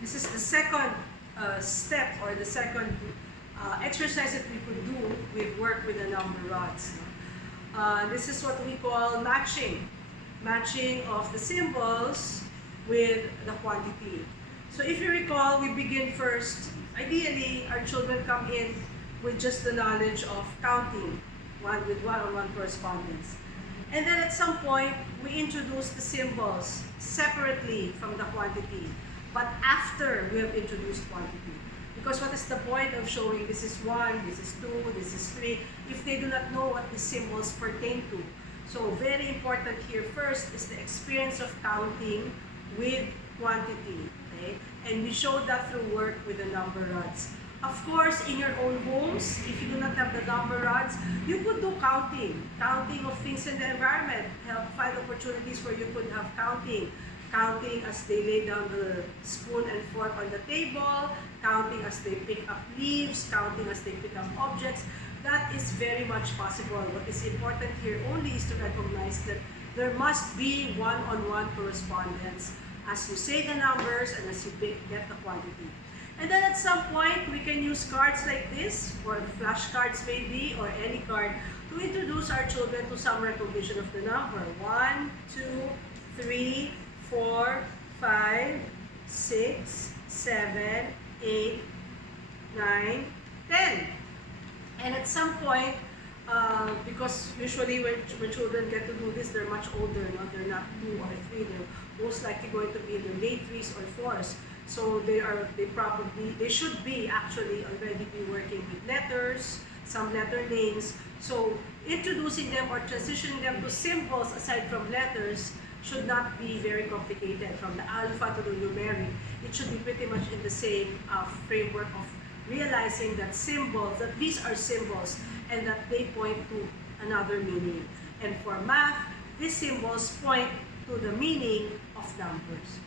This is the second step or the second exercise that we could do with work with the number rods. This is what we call matching. Matching of the symbols with the quantity. So if you recall, we begin first, ideally, our children come in with just the knowledge of counting, with one-on-one correspondence. And then at some point, we introduce the symbols separately from the quantity, but after we have introduced quantity. Because what is the point of showing this is 1, this is 2, this is 3, if they do not know what the symbols pertain to? So very important here first is the experience of counting with quantity. Okay? And we showed that through work with the number rods. Of course, in your own homes, if you do not have the number rods, you could do counting. Counting of things in the environment. Find opportunities where you could have counting. Counting as they lay down the spoon and fork on the table. Counting as they pick up leaves. Counting as they pick up objects. That is very much possible. What is important here only is to recognize that there must be one-on-one correspondence as you say the numbers and as you get the quantity. And then at some point, we can use cards like this, or flashcards maybe, or any card, to introduce our children to some recognition of the number. 1, 2, 3, 4, 5, 6, 7, 8, 9, 10. And at some point, because usually when children get to do this, they're much older, they're not 2 or 3, they're most likely going to be in their late 3s or 4s. So they should be actually already be working with letters, some letter names. So introducing them or transitioning them to symbols aside from letters should not be very complicated. From the alpha to the numeric, it should be pretty much in the same framework of realizing that symbols, that these are symbols and that they point to another meaning. And for math, these symbols point to the meaning of numbers.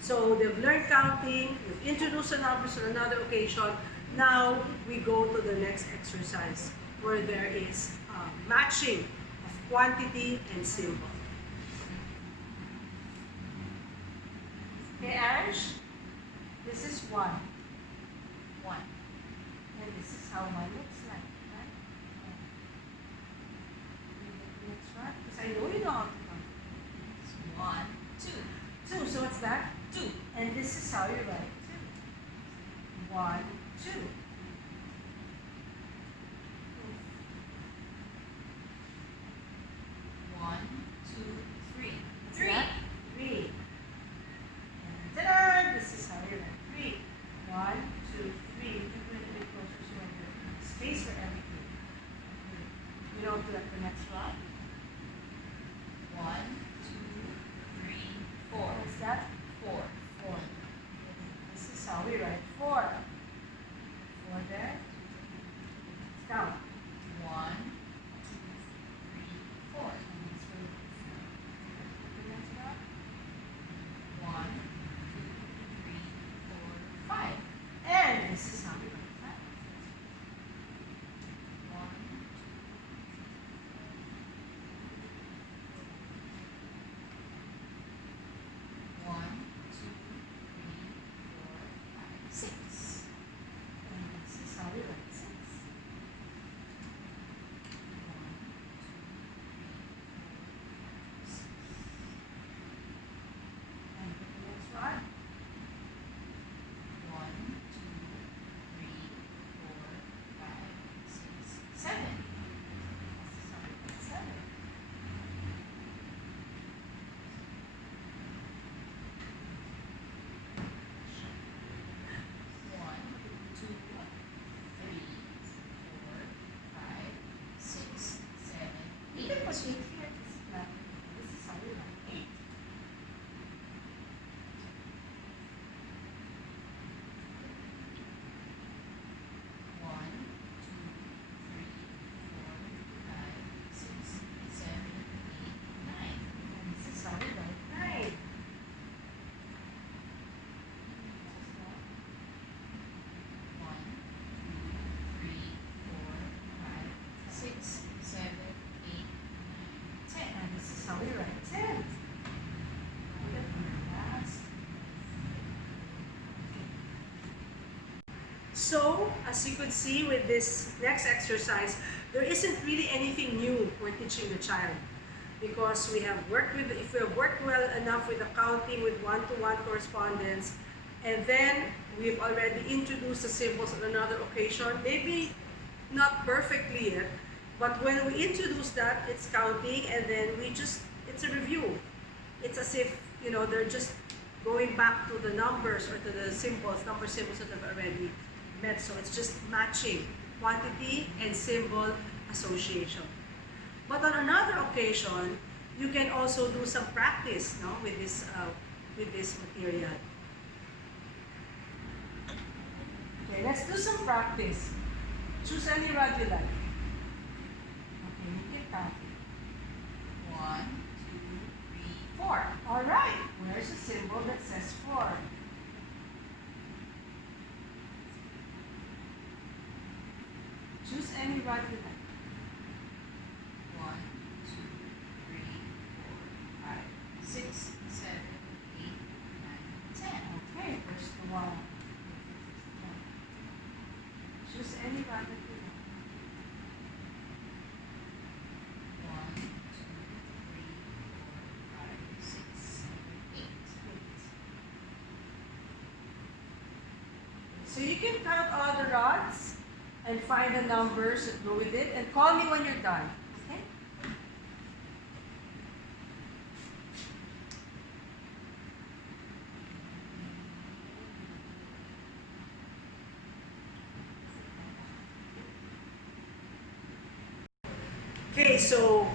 So they've learned counting, we've introduced the numbers on another occasion. Now we go to the next exercise where there is matching of quantity and symbol. Okay, Ange, this is 1. 1. And this is how 1 looks like, right? Next one, because I know you know how to count. It's 1, 2. 2, so what's that? 2. And this is how you write 2. 1, 2. 1, 2, 3. 3. That? 3. And ta-da! This is how you write 3. 1, 2, 3. You can put it a bit closer so you have space for everything. Okay. You know, to the next one. 1, 2, 3, 4. What's that? 4. 4. This is how we write 4. 4 there. Let's count. 1, 2, 3, 4. And this way. The next one. 1, 2, 3, 4, 5. And this is how we write 5. 1, 1, 2, 3, 4, 5, 6. So, as you could see with this next exercise, there isn't really anything new we're teaching the child. Because we have worked with, if we have worked well enough with the counting with one-to-one correspondence, and then we've already introduced the symbols on another occasion, maybe not perfectly yet, but when we introduce that, it's counting, and then it's a review. It's as if, they're just going back to the numbers or to the symbols, number symbols that have already met. So it's just matching quantity and symbol association. But on another occasion, you can also do some practice, no, with this material. Okay, let's do some practice. Choose any rod you like. Okay, you can count. 1, 2, 3, 4. All right. Where's the symbol that says 4? Choose any rod you like. 1, 2, 3, 4, 5, 6, 7, 8, 9, 10. Okay, where's the 1? Choose any rod that you like. 1, 2, 3, 4, 5, 6, 7, 8. So you can count all the rods and find the numbers that go with it, and call me when you're done. Okay? Okay, so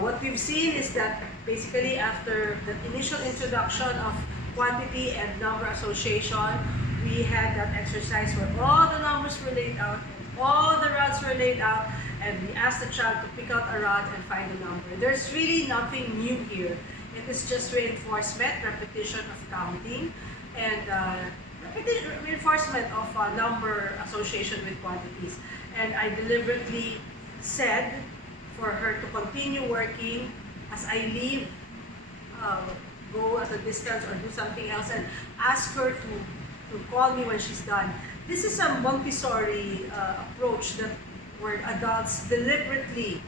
what we've seen is that basically after the initial introduction of quantity and number association, we had that exercise where all the numbers were laid out, all the rods were laid out, and we asked the child to pick out a rod and find a number. There's really nothing new here. It is just reinforcement, repetition of counting, and reinforcement of number association with quantities. And I deliberately said for her to continue working as I leave, go at a distance or do something else, and ask her to call me when she's done. This is a Montessori approach that where adults deliberately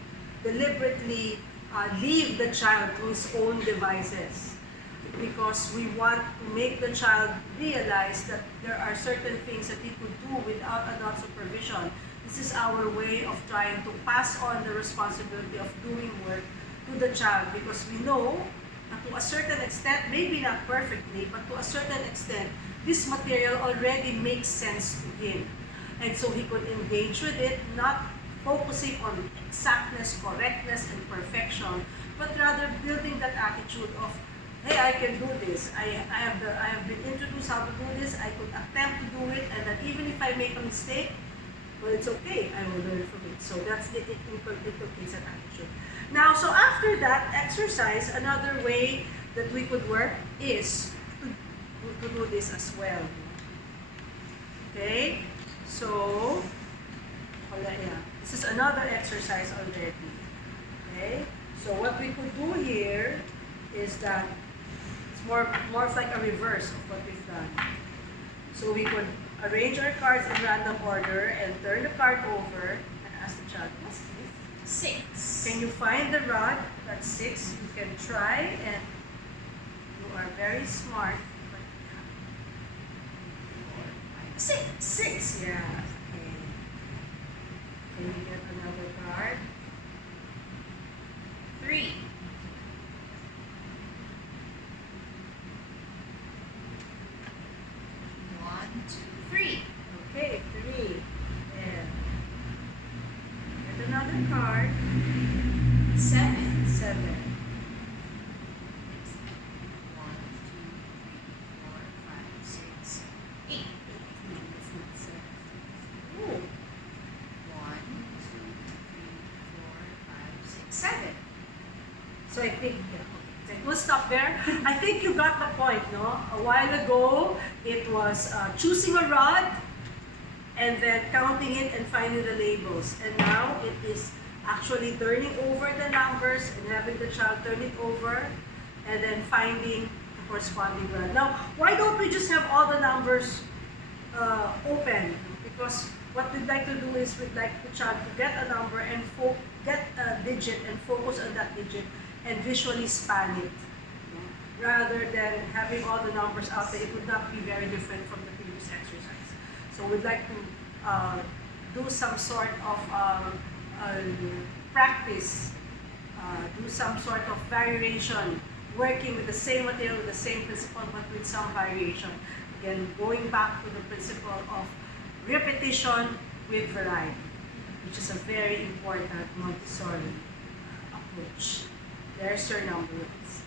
leave the child to his own devices, because we want to make the child realize that there are certain things that he could do without adult supervision. This is our way of trying to pass on the responsibility of doing work to the child, because we know that to a certain extent, maybe not perfectly, but to a certain extent, this material already makes sense to him. And so he could engage with it, not focusing on exactness, correctness, and perfection, but rather building that attitude of, hey, I can do this. I have been introduced how to do this. I could attempt to do it, and that even if I make a mistake, well, it's okay. I will learn from it. So that's it inculcates that attitude. Now, so after that exercise, another way that we could work is to do this as well. Okay? So, this is another exercise already. Okay? So what we could do here is that it's more of like a reverse of what we've done. So we could arrange our cards in random order and turn the card over and ask the child, what's this? 6. Can you find the rod? That's 6. You can try, and you are very smart. 6. 6, yeah. Okay. Can you get another card? 3. 1, 2, 3. Okay, 3. And get another card. 7. 7. 1, 2, 3, 4, 5, 6, 8. That's not 7. Ooh. 1, 2, 3, 4, 5, 6, 7. So I think, yeah, okay. We'll stop there. I think you got the point, no? A while ago, it was choosing a rod and then counting it and finding the labels. And now it is actually turning over the numbers and having the child turn it over and then finding the corresponding rod. Now, why don't we just have all the numbers open? Because what we'd like to do is we'd like the child to get a number and get a digit and focus on that digit and visually span it. Rather than having all the numbers out there, it would not be very different from the previous exercise. So we'd like to do some sort of practice, do some sort of variation, working with the same material, the same principle, but with some variation. Again, going back to the principle of repetition with variety, which is a very important Montessori approach. There's your numbers.